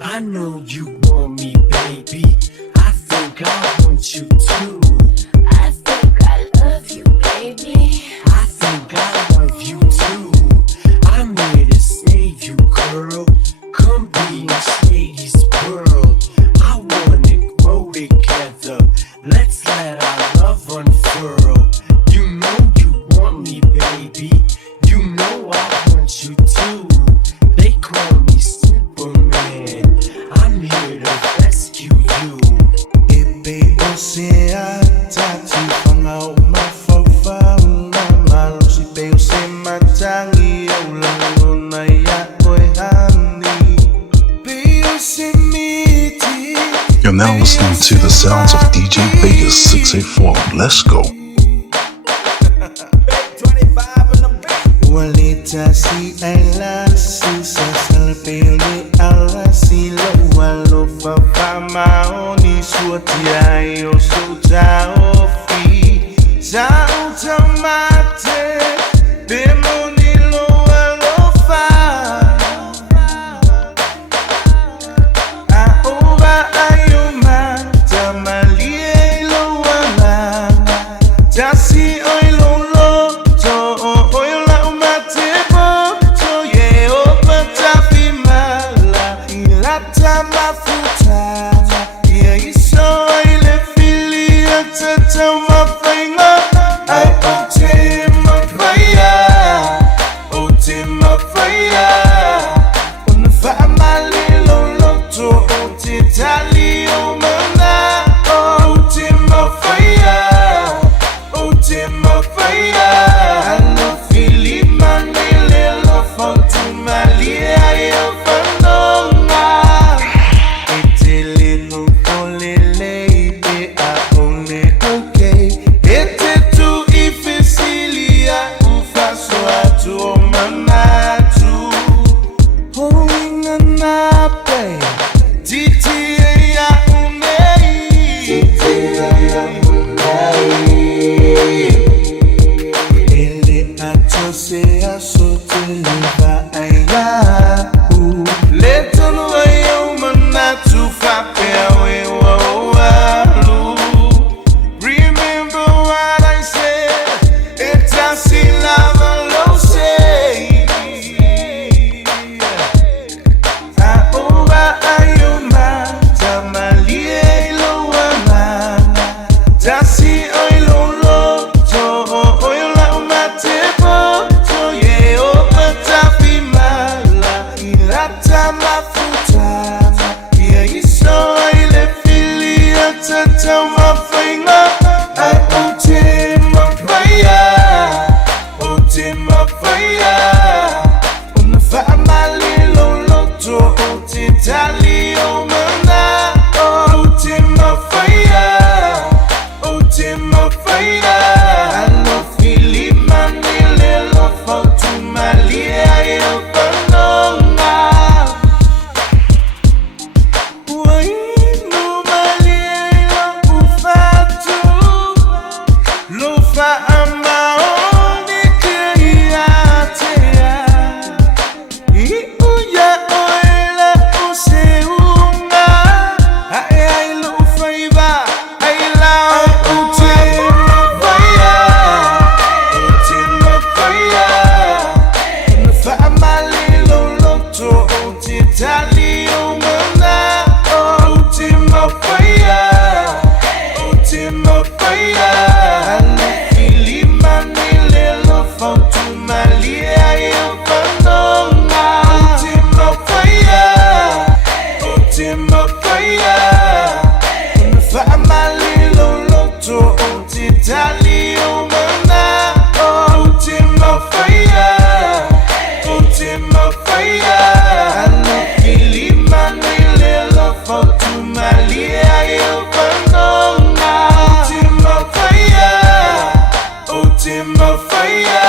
I know you want me, baby. I think I want you too. I think I love you, baby. I think I love you too. I'm here to save you, girl. Come be in Shady's world. I wanna grow together. Let's let our love unfurl. You know you want me, baby. You know I want you too. They call me Superman. I'm here to rescue you. Ebe você atati whanga o mawhauwha una malusi pe o se matangi au lango na ia koe hani pe o se miti. You're now listening to the sounds of DJ Vegas 684. Let's go. Walita si ala si sa salpele ala si lo walo fa maoni suoti ai o so ofi za utamate demoni lo walo fa a ova ayuma tamalie lo wala jasi oilo Fire.